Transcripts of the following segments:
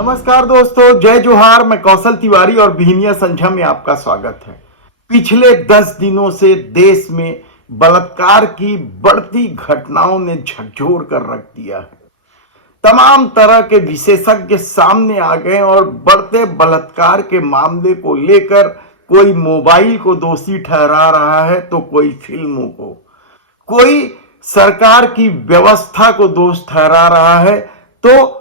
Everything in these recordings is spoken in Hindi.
नमस्कार दोस्तों, जय जोहार। मैं कौशल तिवारी और बिहनिया संझा में आपका स्वागत है। पिछले 10 दिनों से देश में बलात्कार की बढ़ती घटनाओं ने झकझोर कर रख दिया है। तमाम तरह के विशेषज्ञ सामने आ गए और बढ़ते बलात्कार के मामले को लेकर कोई मोबाइल को दोषी ठहरा रहा है तो कोई फिल्मों को, कोई सरकार की व्यवस्था को दोष ठहरा रहा है। तो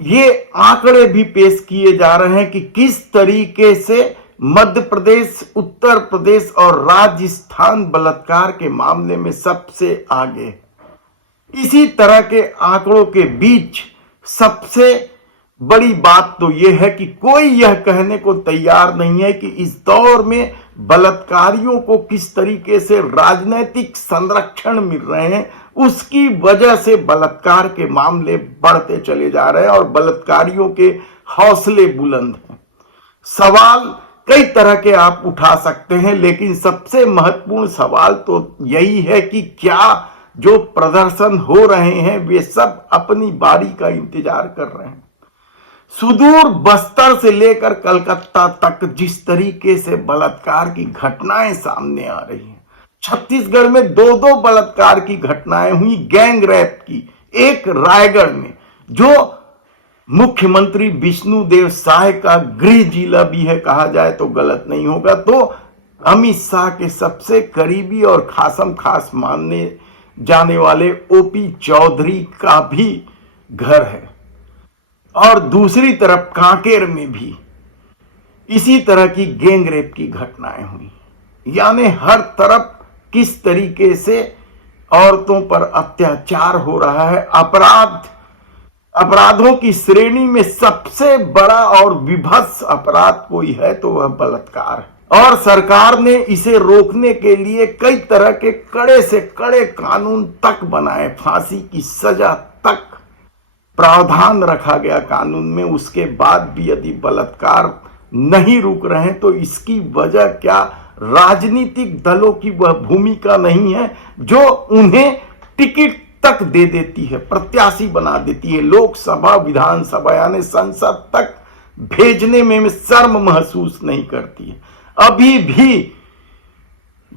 ये आंकड़े भी पेश किए जा रहे हैं कि किस तरीके से मध्य प्रदेश, उत्तर प्रदेश और राजस्थान बलात्कार के मामले में सबसे आगे है। इसी तरह के आंकड़ों के बीच सबसे बड़ी बात तो यह है कि कोई यह कहने को तैयार नहीं है कि इस दौर में बलात्कारियों को किस तरीके से राजनीतिक संरक्षण मिल रहे हैं। उसकी वजह से बलात्कार के मामले बढ़ते चले जा रहे हैं और बलात्कारियों के हौसले बुलंद हैं। सवाल कई तरह के आप उठा सकते हैं, लेकिन सबसे महत्वपूर्ण सवाल तो यही है कि क्या जो प्रदर्शन हो रहे हैं वे सब अपनी बारी का इंतजार कर रहे हैं। सुदूर बस्तर से लेकर कलकत्ता तक जिस तरीके से बलात्कार की घटनाएं सामने आ रही हैं, छत्तीसगढ़ में 2 बलात्कार की घटनाएं हुई, गैंग रेप की, एक रायगढ़ में जो मुख्यमंत्री विष्णुदेव साय का गृह जिला भी है, कहा जाए तो गलत नहीं होगा। तो अमित शाह के सबसे करीबी और खासम खास मानने जाने वाले ओपी चौधरी का भी घर है। और दूसरी तरफ कांकेर में भी इसी तरह की गैंग रेप की घटनाएं हुई। यानी हर तरफ किस तरीके से औरतों पर अत्याचार हो रहा है। अपराधों की श्रेणी में सबसे बड़ा और विभत्स अपराध कोई है तो वह बलात्कार है। और सरकार ने इसे रोकने के लिए कई तरह के कड़े से कड़े कानून तक बनाए, फांसी की सजा तक प्रावधान रखा गया कानून में। उसके बाद भी यदि बलात्कार नहीं रुक रहे हैं तो इसकी वजह क्या राजनीतिक दलों की वह भूमिका नहीं है जो उन्हें टिकट तक दे देती है, प्रत्याशी बना देती है, लोकसभा, विधानसभा यानी संसद तक भेजने में शर्म महसूस नहीं करती है। अभी भी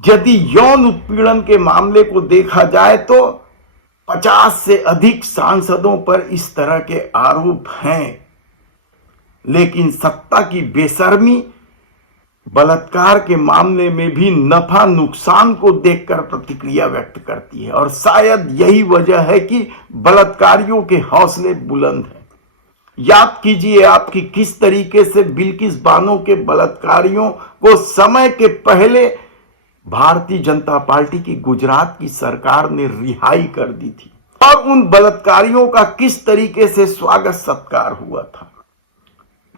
यदि यौन उत्पीड़न के मामले को देखा जाए तो 50 से अधिक सांसदों पर इस तरह के आरोप हैं, लेकिन सत्ता की बेशर्मी बलात्कार के मामले में भी नफा नुकसान को देखकर प्रतिक्रिया व्यक्त करती है। और शायद यही वजह है कि बलात्कारियों के हौसले बुलंद हैं। याद कीजिए आपकी किस तरीके से बिल्किस बानो के बलात्कारियों को समय के पहले भारतीय जनता पार्टी की गुजरात की सरकार ने रिहाई कर दी थी और उन बलात्कारियों का किस तरीके से स्वागत सत्कार हुआ था।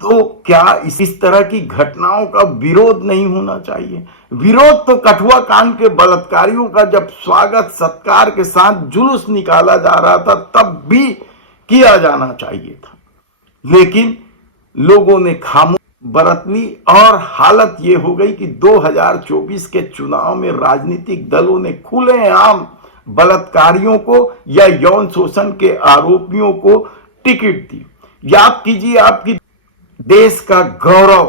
तो क्या इस तरह की घटनाओं का विरोध नहीं होना चाहिए? विरोध तो कठुआ कांड के बलात्कारियों का जब स्वागत सत्कार के साथ जुलूस निकाला जा रहा था तब भी किया जाना चाहिए था, लेकिन लोगों ने खामोशी बरत ली और हालत यह हो गई कि 2024 के चुनाव में राजनीतिक दलों ने खुलेआम बलात्कारियों को या यौन शोषण के आरोपियों को टिकट दी। याद कीजिए आपकी देश का गौरव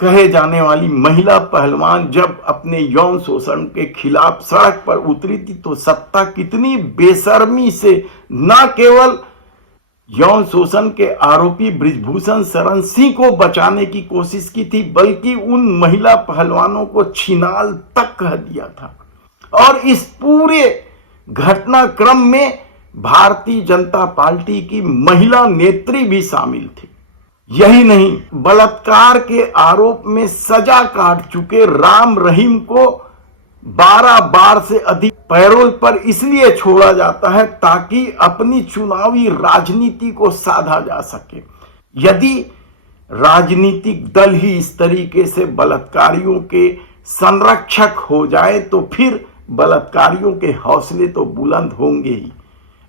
कहे जाने वाली महिला पहलवान जब अपने यौन शोषण के खिलाफ सड़क पर उतरी थी तो सत्ता कितनी बेशर्मी से न केवल यौन शोषण के आरोपी बृजभूषण शरण सिंह को बचाने की कोशिश की थी, बल्कि उन महिला पहलवानों को छिनाल तक कह दिया था। और इस पूरे घटनाक्रम में भारतीय जनता पार्टी की महिला नेत्री भी शामिल थी। यही नहीं, बलात्कार के आरोप में सजा काट चुके राम रहीम को 12 बार से अधिक पैरोल पर इसलिए छोड़ा जाता है ताकि अपनी चुनावी राजनीति को साधा जा सके। यदि राजनीतिक दल ही इस तरीके से बलात्कारियों के संरक्षक हो जाए तो फिर बलात्कारियों के हौसले तो बुलंद होंगे ही।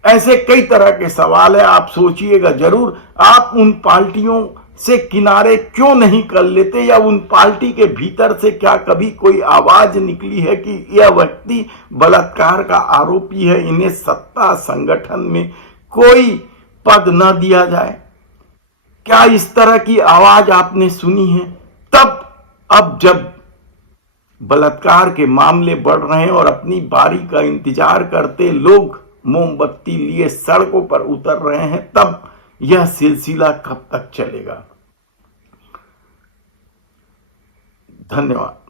ऐसे कई तरह के सवाल है, आप सोचिएगा जरूर। आप उन पार्टियों से किनारे क्यों नहीं कर लेते, या उन पार्टी के भीतर से क्या कभी कोई आवाज निकली है कि यह व्यक्ति बलात्कार का आरोपी है, इन्हें सत्ता संगठन में कोई पद न दिया जाए? क्या इस तरह की आवाज आपने सुनी है? तब अब जब बलात्कार के मामले बढ़ रहे हैं और अपनी बारी का इंतजार करते लोग मोमबत्ती लिए सड़कों पर उतर रहे हैं, तब यह सिलसिला कब तक चलेगा? धन्यवाद।